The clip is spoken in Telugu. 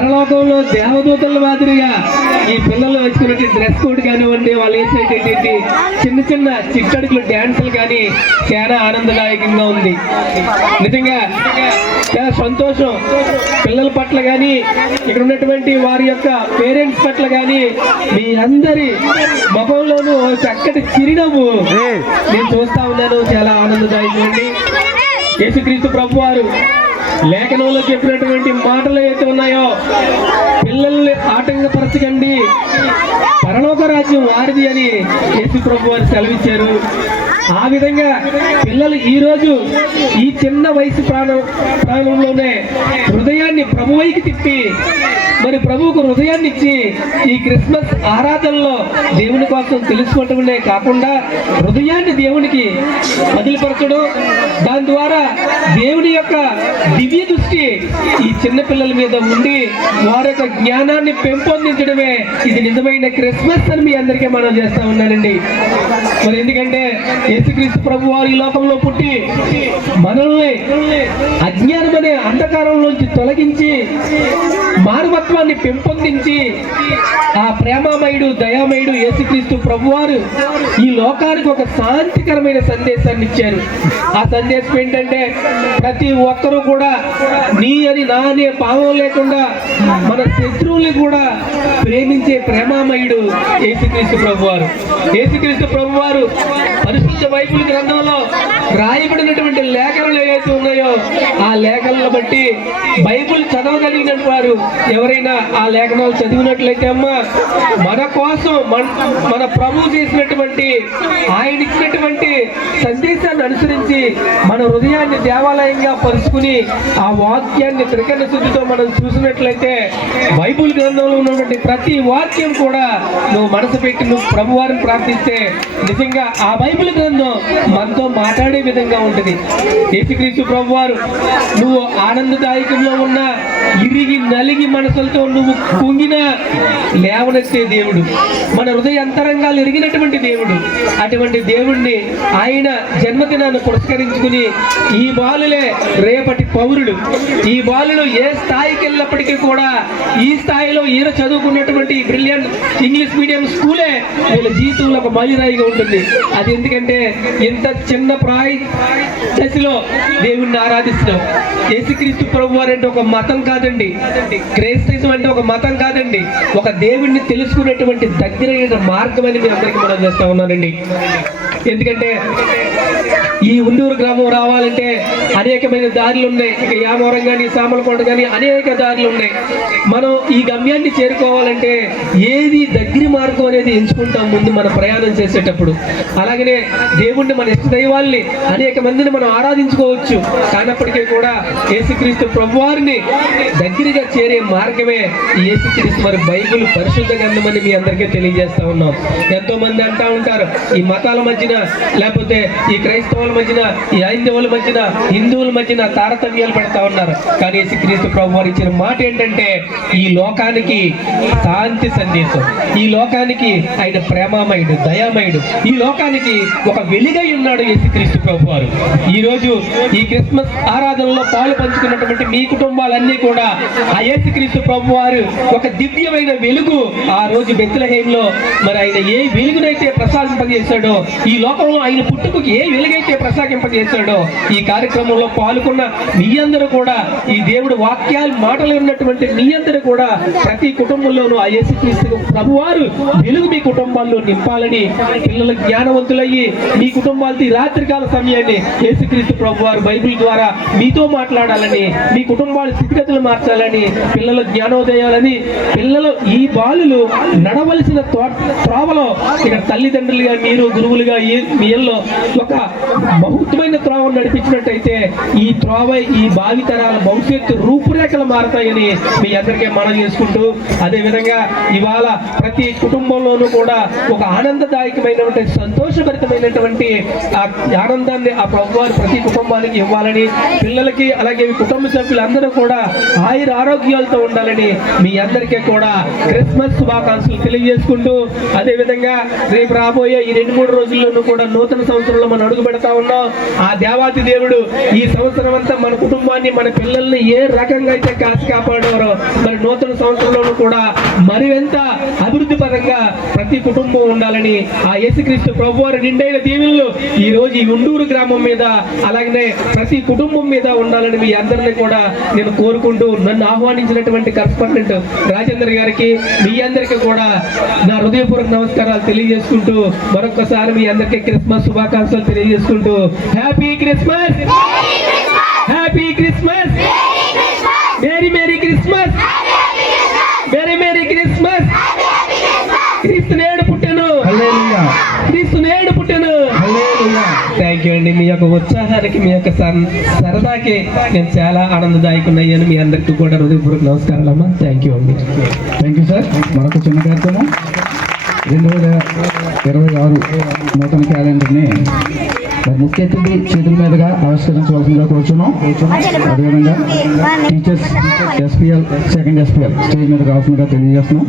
పరలోకంలో దేవదూతల మాదిరిగా ఈ పిల్లలు వేసుకునే డ్రెస్ కోడ్ కానివ్వండి, వాళ్ళు వేసేటటువంటి చిన్న చిన్న చిట్టడుగులు డ్యాన్సులు కానీ చాలా ఆనందదాయకంగా ఉంది. నిజంగా చాలా సంతోషం. పిల్లల పట్ల కానీ ఇక్కడ ఉన్నటువంటి వారి యొక్క పేరెంట్స్ పట్ల కానీ మీ అందరి ముఖంలోనూ చక్కటి చిరునవ్వు నేను చూస్తా ఉన్నాను. చాలా ఆనందదాయకం అండి. యేసుక్రీస్తు ప్రభువారు లేఖనంలో చెప్పినటువంటి మాటలు ఏవైతే ఉన్నాయో, పిల్లల్ని ఆటంకపరచకండి, పరలోక రాజ్యం వారిది అని యేసు ప్రభువారు సెలవిచ్చారు. ఆ విధంగా పిల్లలు ఈరోజు ఈ చిన్న వయసు ప్రాణంలోనే హృదయాన్ని ప్రభువైకి తిప్పి మరి ప్రభువుకు హృదయాన్ని ఇచ్చి ఈ క్రిస్మస్ ఆరాధనలో దేవుని కోసం తెలుసుకోవటమే కాకుండా హృదయాన్ని దేవునికి వదిలిపరచడం, దాని ద్వారా దేవుని యొక్క దివ్య దృష్టి ఈ చిన్న పిల్లల మీద ఉండి వారి యొక్క జ్ఞానాన్ని పెంపొందించడమే ఇది నిజమైన క్రిస్మస్ అని మీ అందరికీ మనం చేస్తా ఉన్నానండి. మరి ఎందుకంటే యేసుక్రీస్తు ప్రభు వారు ఈ లోకంలో పుట్టి మనల్ని అజ్ఞానం అనే అంధకారంలోంచి తొలగించి మానవత్వాన్ని పెంపొందించి ఆ ప్రేమమయుడు దయామయుడు యేసుక్రీస్తు ప్రభువారు ఈ లోకానికి ఒక శాంతికరమైన సందేశాన్ని ఇచ్చారు. ఆ సందేశం ఏంటంటే ప్రతి ఒక్కరూ కూడా నీ అని నా అనే భావం లేకుండా మన శత్రువుల్ని కూడా ప్రేమించే ప్రేమమయుడు యేసుక్రీస్తు ప్రభువారు. యేసుక్రీస్తు ప్రభువారు పరిశుద్ధ బైబిల్ గ్రంథంలో రాయబడినటువంటి లేఖలు ఏవైతే ఉన్నాయో ఆ లేఖలను బట్టి బైబిల్ చదవగలిగిన వారు ఎవరైనా ఆ లేఖనాలు చదివినట్లయితే అమ్మా మన కోసం మన ప్రభు చేసినటువంటి ఆయన ఇచ్చినటువంటి సందేశాన్ని అనుసరించి మన హృదయాన్ని దేవాలయంగా పరుచుకుని ఆ వాక్యాన్ని త్రికరణ శుద్ధితో మనం చూసినట్లయితే బైబిల్ గ్రంథంలో ఉన్నటువంటి ప్రతి వాక్యం కూడా నువ్వు మనసు పెట్టి నువ్వు ప్రభువారిని ప్రార్థిస్తే నిజంగా ఆ బైబిల్ గ్రంథం మనతో మాట్లాడే విధంగా ఉంటుంది. యేసుక్రీస్తు ప్రభువారు నువ్వు ఆనందదాయకంలో ఉన్న ఇరిగి నలిగి మనసులతో నువ్వు కుంగిన లేవనెత్తే దేవుడు, మన హృదయ అంతరంగాలు ఎరిగినటువంటి దేవుడు. అటువంటి దేవుణ్ణి ఆయన జన్మదినాన్ని పురస్కరించుకుని ఈ బాలులే రేపటి పౌరుడు. ఈ బాలులు ఏ స్థాయికి వెళ్ళినప్పటికీ కూడా ఈ స్థాయిలో ఈయన చదువుకున్నటువంటి బ్రిలియంట్ ఇంగ్లీష్ మీడియం స్కూలే వీళ్ళ జీవితంలో ఒక మైలురాయిగా ఉంటుంది. అది ఎందుకంటే ఇంత చిన్న ప్రాయ దశలో దేవుణ్ణి ఆరాధిస్తున్నాం. యేసుక్రీస్తు ప్రభువారు అంటే ఒక మతం కాదండి, క్రైస్తవం అంటే ఒక మతం కాదండి, ఒక దేవుణ్ణి తెలుసుకునేటువంటి దగ్గరైన మార్గం అని మీ అందరికీ మనం చేస్తా ఉన్నానండి. ఎందుకంటే ఈ ఉండూరు గ్రామం రావాలంటే అనేకమైన దారులు ఉన్నాయి. ఇక యామవరం కానీ సామలకోట కానీ అనేక దారులు ఉన్నాయి. మనం ఈ గమ్యాన్ని చేరుకోవాలంటే ఏది దగ్గర మార్గం అనేది ఎంచుకుంటాం ముందు మన ప్రయాణం చేసేటప్పుడు. అలాగనే దేవుణ్ణి మన ఇష్ట దైవాల్ని అనేక మందిని మనం ఆరాధించుకోవచ్చు. కానప్పటికీ కూడా యేసుక్రీస్తు ప్రభువారిని దగ్గరగా చేరే మార్గమే ఈ యేసుక్రీస్తు వారి బైబిల్ పరిశుద్ధ గ్రంథమని మీ అందరికీ తెలియజేస్తా ఉన్నాం. ఎంతో మంది అంటా ఉంటారు ఈ మతాల మధ్యన లేకపోతే ఈ క్రైస్తవుల మధ్యన ఈ హైందవుల మధ్యన హిందువుల మధ్యన తారతమ్యాలు పెడతా ఉన్నారు. కానీ యేసుక్రీస్తు ప్రభువారు ఇచ్చిన మాట ఏంటంటే ఈ లోకానికి శాంతి సందేశం, ఈ లోకానికి ఆయన ప్రేమమయుడు దయామయుడు, ఈ లోకానికి ఒక వెలుగై ఉన్నాడు యేసుక్రీస్తు ప్రభువారు. ఈ రోజు ఈ క్రిస్మస్ ఆరాధనలో పాలు పంచుకున్నటువంటి మీ కుటుంబాలన్నీ కూడా ఆ యేసుక్రీస్తు ప్రభువారు ఒక దివ్యమైన వెలుగు ఆ రోజు బెత్లెహేంలో మరి ఆయన ఏ వెలుగునైతే ప్రసాదింపజేశాడో, ఈ లోకంలో ఆయన పుట్టుకు ఏ వెలుగైతే ప్రసాదింపజేశాడో, ఈ కార్యక్రమంలో పాల్గొన్న మీ అందరూ కూడా ఈ దేవుడు వాక్యాలు మాటలు ఉన్నటువంటి మీ అందరూ కూడా ప్రతి కుటుంబంలోనూ ఆ యేసుక్రీస్తు ప్రభువారు వెలుగు మీ కుటుంబాల్లో నింపాలని, పిల్లల జ్ఞానవంతులయ్యి మీ కుటుంబాలతో ఈ రాత్రికాల సమయాన్ని యేసుక్రీస్తు ప్రభువారు బైబిల్ ద్వారా మీతో మాట్లాడాలని, మీ కుటుంబాల స్థితిగతులు మార్చాలని, పిల్లల జ్ఞానోదయాలని, పిల్లలు ఈ బాలులు నడవలసిన త్రోవలో ఇక తల్లిదండ్రులుగా మీరు గురువులుగా మీ ఇళ్ళలో ఒక బహుత్తమైన త్రోవ నడిపించినట్టయితే ఈ త్రోవ ఈ భావితరాల భవిష్యత్తు రూపురేఖలు మారతాయని మీ అందరికీ మనం చేసుకుంటూ, అదేవిధంగా ఇవాళ ప్రతి కుటుంబంలోనూ కూడా ఒక ఆనందదాయకమైనటువంటి సంతోషభరితమైనటువంటి ఆ ఆనందాన్ని ఆ ప్రభువారు ప్రతి కుటుంబానికి ఇవ్వాలని, పిల్లలకి అలాగే కుటుంబ సభ్యులందరూ కూడా ఆయుర ఆరోగ్యాలతో ఉండాలని మీ అందరికీ కూడా క్రిస్మస్ శుభాకాంక్షలు తెలియజేసుకుంటూ, అదేవిధంగా రేపు రాబోయే ఈ 2-3 రోజుల్లోనూ కూడా నూతన సంవత్సరంలో మనం అడుగు పెడతా ఉన్నాం. ఉన్నాం. ఆ దేవాతి దేవుడు ఈ సంవత్సరం అంతా మన కుటుంబాన్ని, మన పిల్లల్ని ఏ రకంగా అయితే కాసి కాపాడారో మరి నూతన సంవత్సరంలోనూ కూడా మరింత అభివృద్ధి పరంగా ప్రతి కుటుంబం ఉండాలని ఆ యేసుక్రీస్తు ప్రభువారి నిండైన దీవెనలు ఈ రోజు ఈ ఉండూరు గ్రామం మీద అలాగనే ప్రతి కుటుంబం మీద ఉండాలని మీ అందరినీ కూడా నేను కోరుకుంటూ, నన్ను ఆహ్వానించినటువంటి కరస్పాండెంట్ రాజేందర్ గారికి, మీ అందరికీ కూడా నా హృదయపూర్వక నమస్కారాలు తెలియజేసుకుంటూ మరొకసారి మీ అందరికీ క్రిస్మస్ శుభాకాంక్షలు తెలియజేసుకుంటూ happy Christmas, happy Christmas, merry merry Christmas, merry merry Christmas. క్రీస్తు నేడు పుట్టెను, క్రీస్తు నేడు పుట్టెను. థ్యాంక్ యూ అండి. మీ యొక్క ఉత్సాహానికి, మీ యొక్క సరదాకి నేను చాలా ఆనందదాయకున్నాను. మీ అందరికీ కూడా హృదయపూర్వక నమస్కారాలు అమ్మా. థ్యాంక్ యూ అండి. Thank you sir. మరొక చిన్న కార్యక్రమం 2026 నూతన క్యాలెండర్ని ముఖ్య అతిథి చేతుల మీదుగా ఆవిష్కరించవలసిందిగా కోరుచున్నాం. అదేవిధంగా teachers SPL, second SPL stage మీద కావాల్సిందిగా తెలియజేస్తున్నాం.